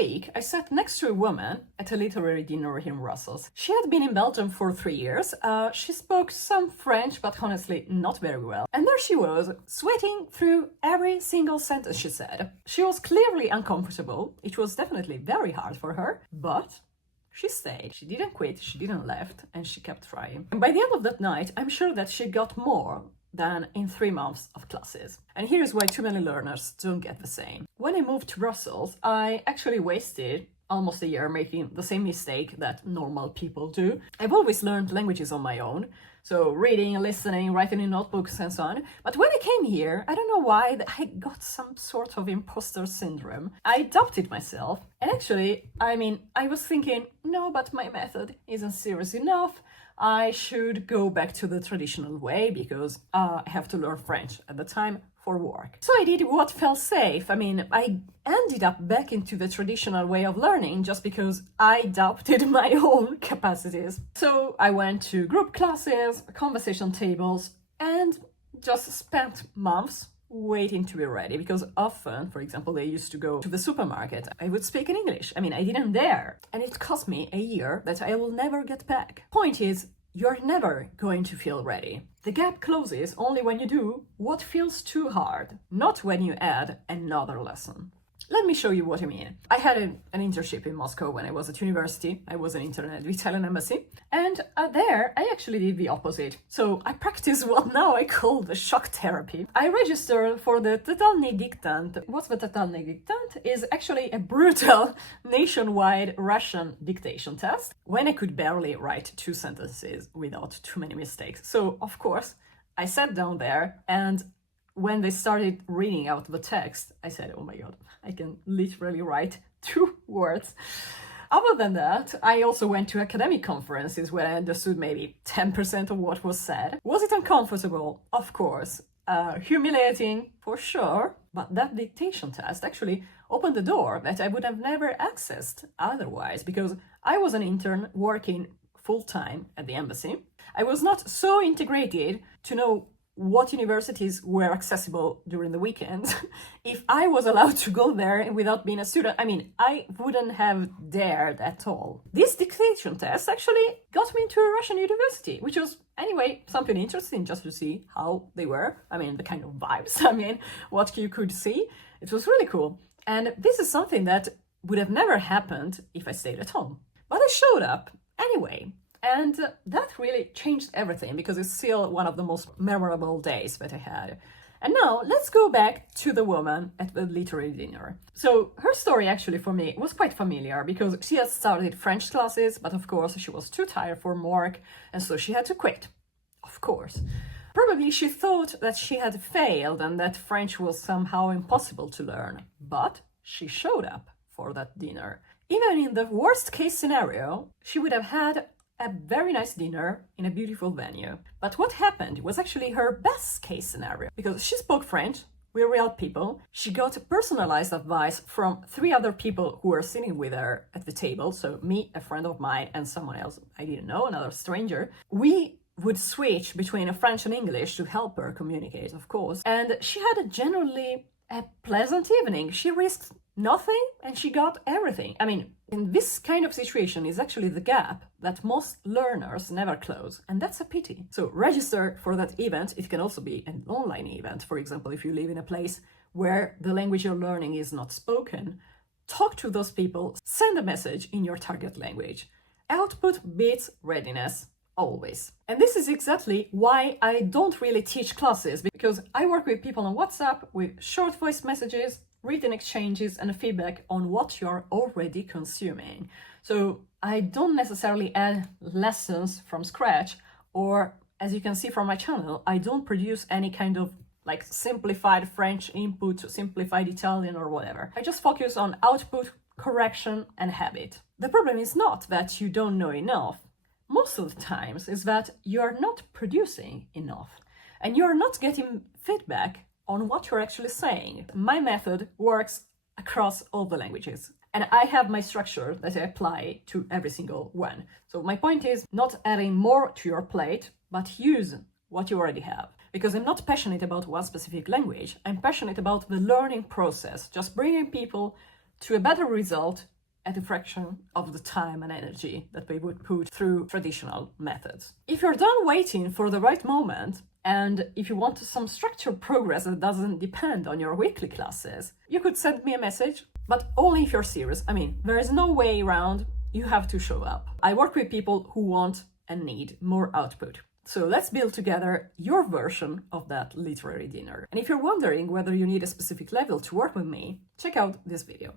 week, I sat next to a woman at a literary dinner here in Brussels. She had been in Belgium for 3 years. She spoke some French, but honestly not very well. And there she was, sweating through every single sentence she said. She was clearly uncomfortable. It was definitely very hard for her, but she stayed. She didn't quit, she didn't left, and she kept trying. And by the end of that night, I'm sure that she got more than in 3 months of classes. And here's why too many learners don't get the same. When I moved to Brussels, I actually wasted almost a year making the same mistake that normal people do. I've always learned languages on my own, so reading, listening, writing in notebooks and so on. But when I came here, I don't know why, I got some sort of imposter syndrome. I doubted myself, and actually, I was thinking, no, but my method isn't serious enough. I should go back to the traditional way because I have to learn French at the time for work. So I did what felt safe. I ended up back into the traditional way of learning just because I doubted my own capacities. So I went to group classes, conversation tables, and just spent months waiting to be ready, because often, for example, they used to go to the supermarket. I would speak in English. I didn't dare. And it cost me a year that I will never get back. Point is, you're never going to feel ready. The gap closes only when you do what feels too hard, not when you add another lesson. Let me show you what I mean. I had an internship in Moscow when I was at university. I was an intern at the Italian embassy. And there, I actually did the opposite. So I practiced what now I call the shock therapy. I registered for the Totalny Diktant. What's the Totalny Diktant? Is actually a brutal nationwide Russian dictation test when I could barely write 2 sentences without too many mistakes. So, of course, I sat down there, and when they started reading out the text, I said, oh my God, I can literally write 2 words. Other than that, I also went to academic conferences where I understood maybe 10% of what was said. Was it uncomfortable? Of course. Humiliating? For sure. But that dictation test actually opened the door that I would have never accessed otherwise, because I was an intern working full-time at the embassy. I was not so integrated to know what universities were accessible during the weekends. If I was allowed to go there without being a student, I wouldn't have dared at all. This dictation test actually got me into a Russian university, which was, anyway, something interesting just to see how they were. The kind of vibes, what you could see. It was really cool. And this is something that would have never happened if I stayed at home. But I showed up anyway. And that really changed everything, because it's still one of the most memorable days that I had. And now let's go back to the woman at the literary dinner. So her story actually for me was quite familiar, because she had started French classes, but of course she was too tired from work, and so she had to quit. Of course. Probably she thought that she had failed and that French was somehow impossible to learn. But she showed up for that dinner. Even in the worst case scenario, she would have had a very nice dinner in a beautiful venue. But what happened was actually her best case scenario, because she spoke French, we're real people. She got personalized advice from 3 other people who were sitting with her at the table. So me, a friend of mine, and someone else I didn't know, another stranger. We would switch between French and English to help her communicate, of course. And she had generally a pleasant evening. She risked nothing and she got everything. In this kind of situation is actually the gap that most learners never close, and that's a pity. So register for that event. It can also be an online event. For example, if you live in a place where the language you're learning is not spoken, talk to those people, send a message in your target language. Output beats readiness, always. And this is exactly why I don't really teach classes, because I work with people on WhatsApp with short voice messages, written exchanges, and feedback on what you're already consuming. So I don't necessarily add lessons from scratch, or as you can see from my channel, I don't produce any kind of simplified French input, simplified Italian or whatever. I just focus on output, correction, and habit. The problem is not that you don't know enough. Most of the times is that you're not producing enough and you're not getting feedback on what you're actually saying. My method works across all the languages, and I have my structure that I apply to every single one. So my point is not adding more to your plate, but use what you already have. Because I'm not passionate about one specific language, I'm passionate about the learning process, just bringing people to a better result at a fraction of the time and energy that we would put through traditional methods. If you're done waiting for the right moment, and if you want some structured progress that doesn't depend on your weekly classes, you could send me a message, but only if you're serious. I mean, there is no way around. You have to show up. I work with people who want and need more output. So let's build together your version of that literary dinner. And if you're wondering whether you need a specific level to work with me, check out this video.